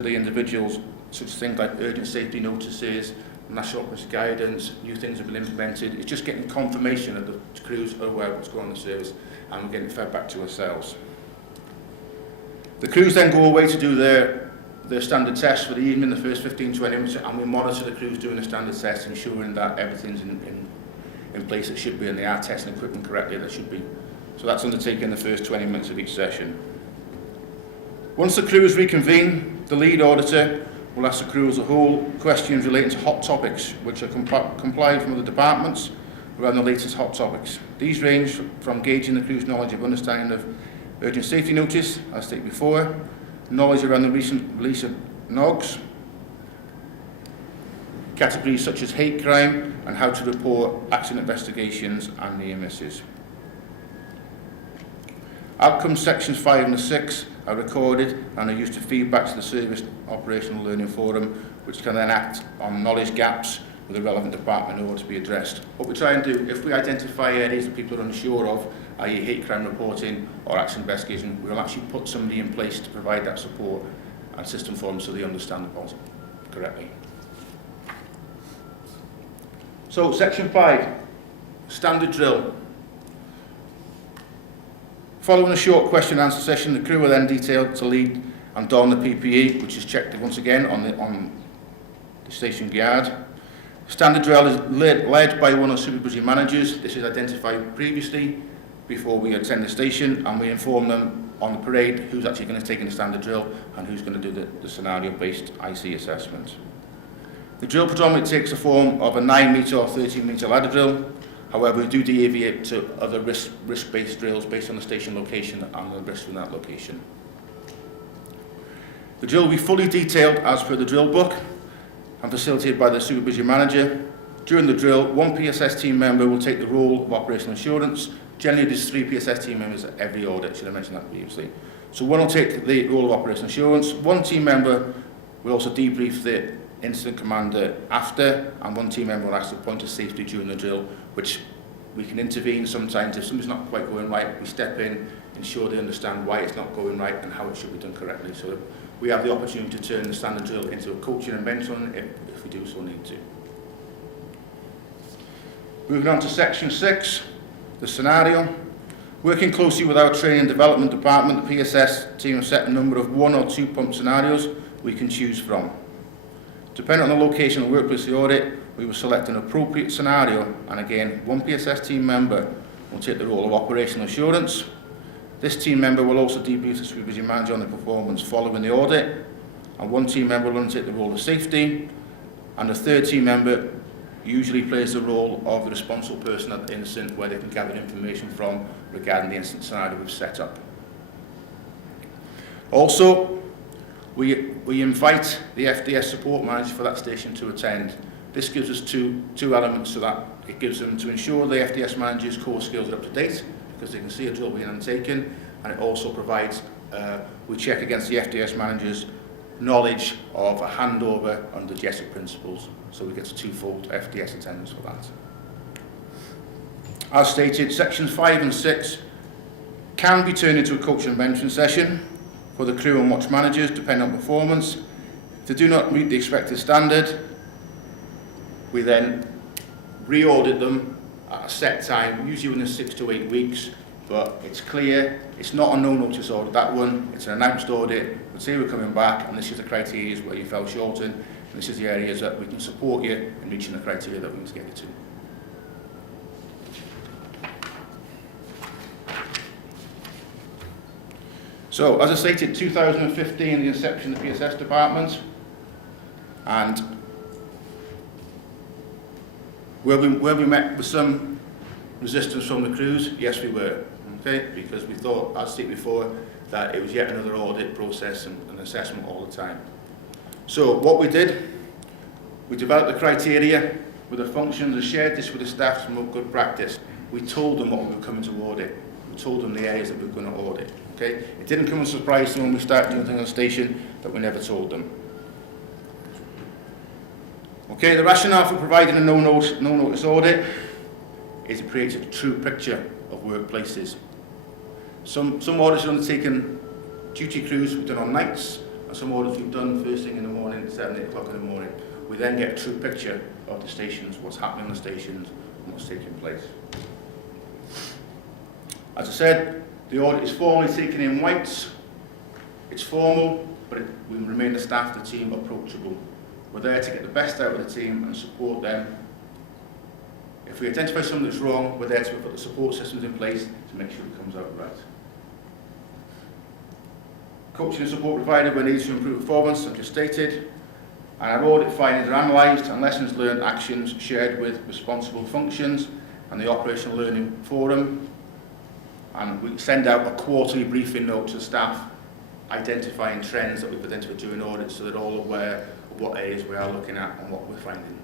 the individuals, such as things like urgent safety notices, national office guidance, new things have been implemented. It's just getting confirmation that the crews are aware of what's going on in the service, and we're getting fed back to ourselves. The crews then go away to do their standard tests for the evening, the first 15-20 minutes, and we monitor the crews doing the standard tests, ensuring that everything's in place it should be, and they are testing equipment correctly as they should be. So that's undertaken in the first 20 minutes of each session. Once the crews reconvene, the lead auditor will ask the crew as a whole questions relating to hot topics, which are complied from other departments around the latest hot topics. These range from gauging the crew's knowledge of understanding of urgent safety notice, as stated before, knowledge around the recent release of NOGs, categories such as hate crime and how to report accident investigations and near misses. Outcomes sections 5 and 6 are recorded and are used to feed back to the Service Operational Learning Forum, which can then act on knowledge gaps with the relevant department in order to be addressed. What we try and do, if we identify areas that people are unsure of, i.e. hate crime reporting or accident investigation, we will actually put somebody in place to provide that support and system for them so they understand the policy correctly. So, section 5, standard drill. Following a short question and answer session, the crew are then detailed to lead and don the PPE, which is checked once again on the station yard. Standard drill is led by one of the supervisory managers. This is identified previously before we attend the station, and we inform them on the parade who's actually going to take in the standard drill and who's going to do the scenario-based IC assessment. The drill predominantly takes the form of a 9-metre or 13-metre ladder drill. However, we do deviate to other risk-based drills based on the station location and the risk from that location. The drill will be fully detailed as per the drill book and facilitated by the supervisory manager. During the drill, one PSS team member will take the role of operational assurance. Generally, there's 3 PSS team members at every audit, should I mention that previously. So one will take the role of operational assurance. One team member will also debrief the incident commander after, and one team member will ask the point of safety during the drill, which we can intervene sometimes if something's not quite going right. We step in, ensure they understand why it's not going right and how it should be done correctly. So we have the opportunity to turn the standard drill into a coaching and mentoring if we do so need to. Moving on to section 6, the scenario. Working closely with our training and development department, the PSS team have set a number of 1 or 2 pump scenarios we can choose from. Depending on the location of the workplace of the audit, we will select an appropriate scenario, and again, one PSS team member will take the role of operational assurance. This team member will also debrief the supervisory manager on the performance following the audit, and one team member will undertake the role of safety, and a third team member usually plays the role of the responsible person at the incident where they can gather information from regarding the incident scenario we've set up. Also, we invite the FDS support manager for that station to attend. This gives us two elements to that. It gives them to ensure the FDS manager's core skills are up to date, because they can see a drill being undertaken, and it also provides, we check against the FDS manager's knowledge of a handover under JESIC principles, so we get a twofold FDS attendance for that. As stated, sections 5 and 6 can be turned into a coach and mentoring session for the crew and watch managers, depending on performance. If they do not meet the expected standard, we then re-audit them at a set time, usually within 6 to 8 weeks, but it's clear, it's not a no-notice audit, that one, it's an announced audit. We'll say we're coming back, and this is the criteria where you fell short in, and this is the areas that we can support you in reaching the criteria that we need to get you to. So, as I stated, 2015, the inception of the PSS department, and where we met with some resistance from the crews, yes we were, okay, because we thought, as stated before, that it was yet another audit process and assessment all the time. So what we did, we developed the criteria with the functions and shared this with the staff to promote good practice. We told them what we were coming to audit. We told them the areas that we were going to audit. Okay? It didn't come as a surprise to them when we started doing things on the station that we never told them. Okay, the rationale for providing a no-notice audit is it creates a true picture of workplaces. Some audits are undertaken duty crews we've done on nights, and some audits we've done first thing in the morning, 7, 8 o'clock in the morning. We then get a true picture of the stations, what's happening on the stations, and what's taking place. As I said, the audit is formally taken in whites. It's formal, but we remain the staff, the team, approachable. We're there to get the best out of the team and support them. If we identify something that's wrong, we're there to put the support systems in place to make sure it comes out right. Coaching and support provided where needs to improve performance, I've just stated. And our audit findings are analysed and lessons learned actions shared with responsible functions and the Operational Learning Forum. And we send out a quarterly briefing note to the staff identifying trends that we've identified during audits so they're all aware of what areas we are looking at and what we're finding.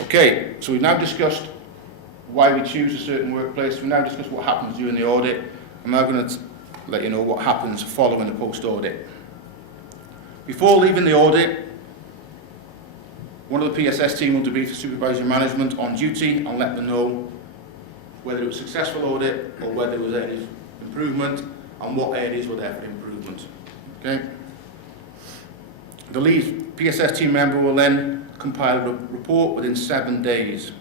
Okay, so we've now discussed why we choose a certain workplace. We've now discussed what happens during the audit. I'm now going to let you know what happens following the post-audit. Before leaving the audit, one of the PSS team will debrief the supervisory management on duty and let them know whether it was a successful audit or whether there was areas of improvement and what areas were there for improvement. Okay? The lead PSS team member will then compile a report within 7 days.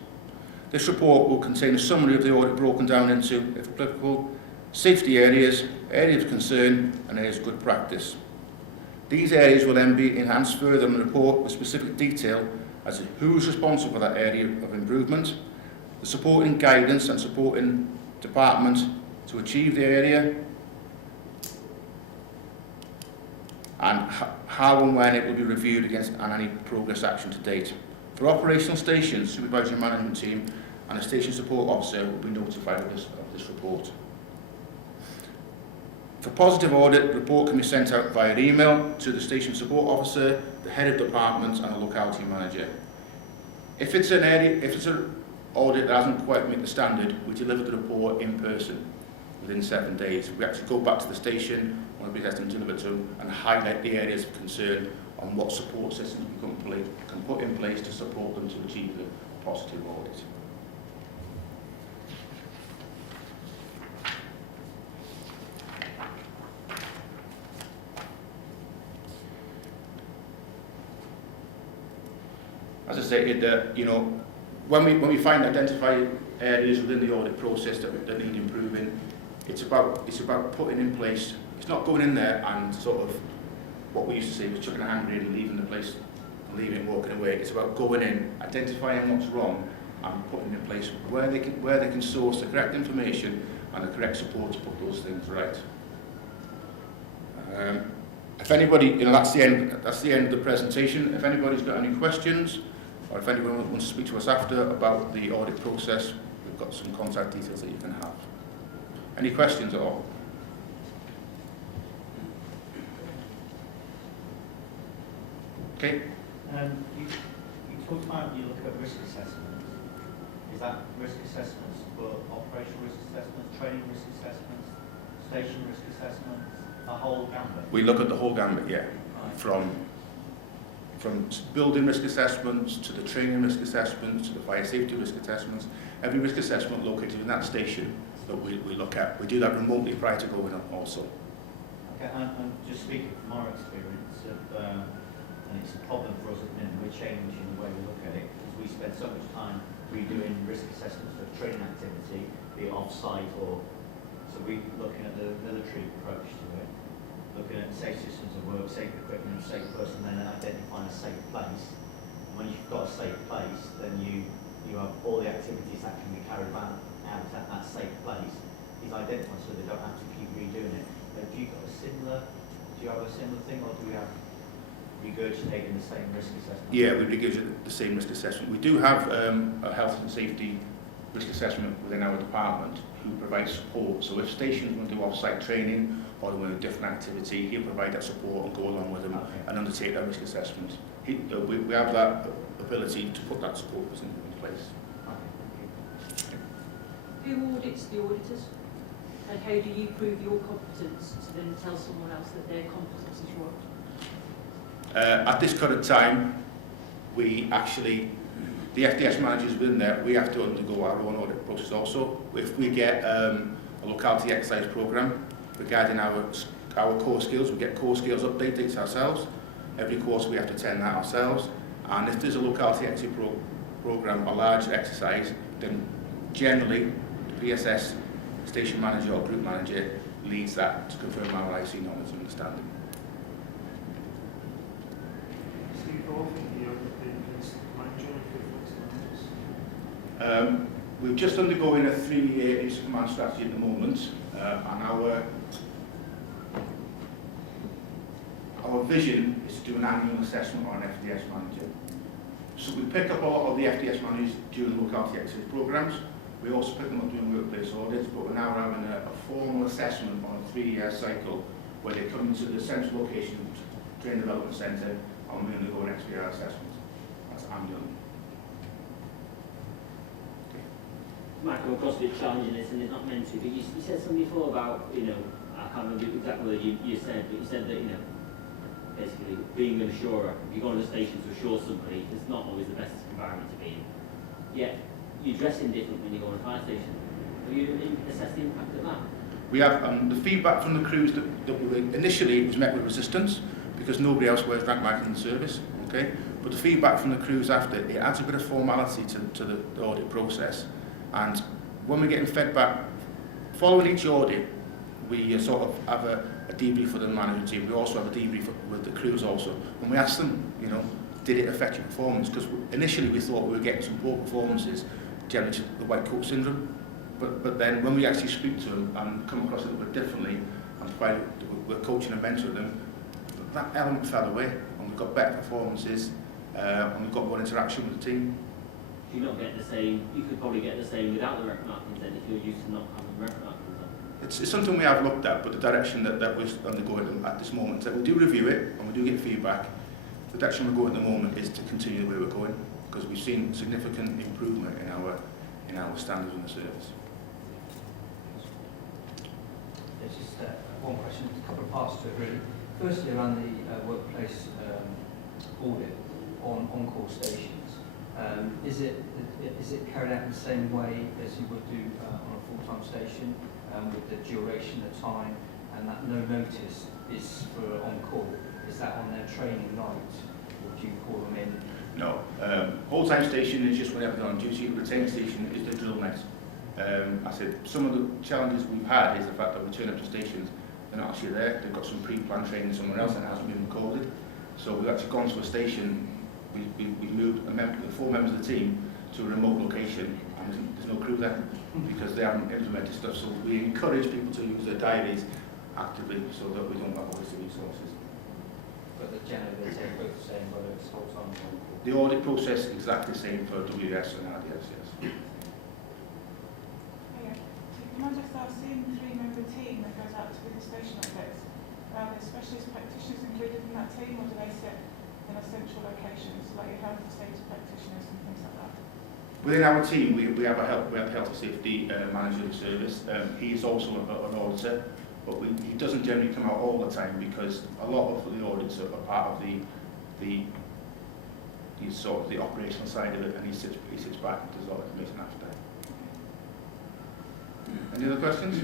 This report will contain a summary of the audit broken down into, if applicable, safety areas, areas of concern and areas of good practice. These areas will then be enhanced further in the report with specific detail as to who is responsible for that area of improvement, the supporting guidance and supporting department to achieve the area, and how and when it will be reviewed against any progress action to date. For operational stations, supervisory management team and a station support officer will be notified of this report. For positive audit, the report can be sent out via email to the station support officer, the head of department and the locality manager. If it's an audit that hasn't quite met the standard, we deliver the report in person within 7 days. We actually go back to the station, one of the has them delivered to, and highlight the areas of concern on what support systems we can put in place to support them to achieve the positive audit. As I stated, when we identify areas within the audit process that need improving, it's about putting in place. It's not going in there and sort of what we used to say was chucking a hand grenade and leaving the place and leaving it walking away. It's about going in, identifying what's wrong and putting in place where they can source the correct information and the correct support to put those things right. If anybody, that's the end of the presentation. If anybody's got any questions, or if anyone wants to speak to us after about the audit process, we've got some contact details that you can have. Any questions at all? Okay. You talked about you look at risk assessments. Is that risk assessments for operational risk assessments, training risk assessments, station risk assessments, the whole gambit? We look at the whole gambit, yeah. Right. From building risk assessments to the training risk assessments to the fire safety risk assessments. Every risk assessment located in that station that we look at. We do that remotely prior to going up also. Okay, I'm just speaking from our experience of, and it's a problem for us at the minute, we're changing the way we look at it because we spend so much time redoing risk assessments for training activity, be it off-site or, so we're looking at the military approach to it, looking at safe systems of work, safe equipment, safe personnel, and identifying a safe place. And when you've got a safe place, then you have all the activities that can be carried out at that safe place is identified so they don't have to keep redoing it. But do you have a similar thing, or do we have regurgitating the same risk assessment? Yeah, we regurgitate the same risk assessment. We do have a health and safety risk assessment within our department who provides support. So if stations want to do off-site training or they want a different activity, he'll provide that support and go along with them and undertake that risk assessment. We have that ability to put that support in place. Who audits the auditors? And how do you prove your competence to then tell someone else that their competence is right? At this current time, we actually the FDS managers within there, we have to undergo our own audit process also. If we get a locality exercise programme regarding our core skills, we get core skills updates ourselves. Every course we have to attend that ourselves. And if there's a locality exercise programme, a large exercise, then generally the PSS station manager or group manager leads that to confirm our IC knowledge and understanding. We're just undergoing a 3-year incident command strategy at the moment, and our vision is to do an annual assessment on an FDS manager. So we pick up a lot of the FDS managers during the locality exercise programmes. We also pick them up doing workplace audits, but we're now having a formal assessment on a 3-year cycle where they come into the central location, training development centre, and we're going to go an XPR assessment. That's annual. Might come across a bit challenging this and it's not meant to, but you said something before about, I can't remember exactly what you said, but you said that, basically being an assurer, if you go on the station to assure somebody, it's not always the best environment to be in. Yet, you're dressing different when you go on a fire station. Have you assessed the impact of that? We have the feedback from the crews that we were, initially it was met with resistance because nobody else wears rank marking in the service, okay? But the feedback from the crews after, it adds a bit of formality to the audit process. And when we're getting fed back, following each audit, we sort of have a debrief for the management team. We also have a debrief with the crews also. And we ask them, did it affect your performance? Because initially we thought we were getting some poor performances, generally the white coat syndrome. But then when we actually speak to them and come across it a little bit differently, and we're coaching and mentoring them, that element fell away. And we've got better performances, and we've got more interaction with the team. Do you not get the same, you could probably get the same without the rep markings then if you're used to not having rep markings on? It's something we have looked at, but the direction that we're undergoing at this moment, that we do review it and we do get feedback. The direction we're going at the moment is to continue the way we're going because we've seen significant improvement in our standards in the service. There's just one question, a couple of parts to it really. Firstly, around the workplace audit on on-call stations. Is it carried out in the same way as you would do on a full-time station, with the duration of time, and that no notice is for on-call? Is that on their training night, or do you call them in? No. Whole-time station is just whenever they're on duty. Retained station is the drill net. I said some of the challenges we've had is the fact that we turn up to stations, they're not actually there. They've got some pre-planned training somewhere else and it hasn't been recorded. So we've actually gone to a station. We moved 4 members of the team to a remote location and there's no crew there because they haven't implemented stuff. So we encourage people to use their diaries actively so that we don't have wasted resources. But generally they take both the same, whether it's full-time or on-call? The audit process is exactly the same for WS and RDS, yes. Can I just ask, seeing the 3-member team that goes out to do the station updates, are there specialist practitioners included in that team, or do they sit in essential locations, like your health and safety practitioners and things like that? Within our team, we have a health and safety manager of the service. He is also an auditor, but he doesn't generally come out all the time because a lot of the audits are part of the sort of the operational side of it, and he sits back and does all the information after. Any other questions?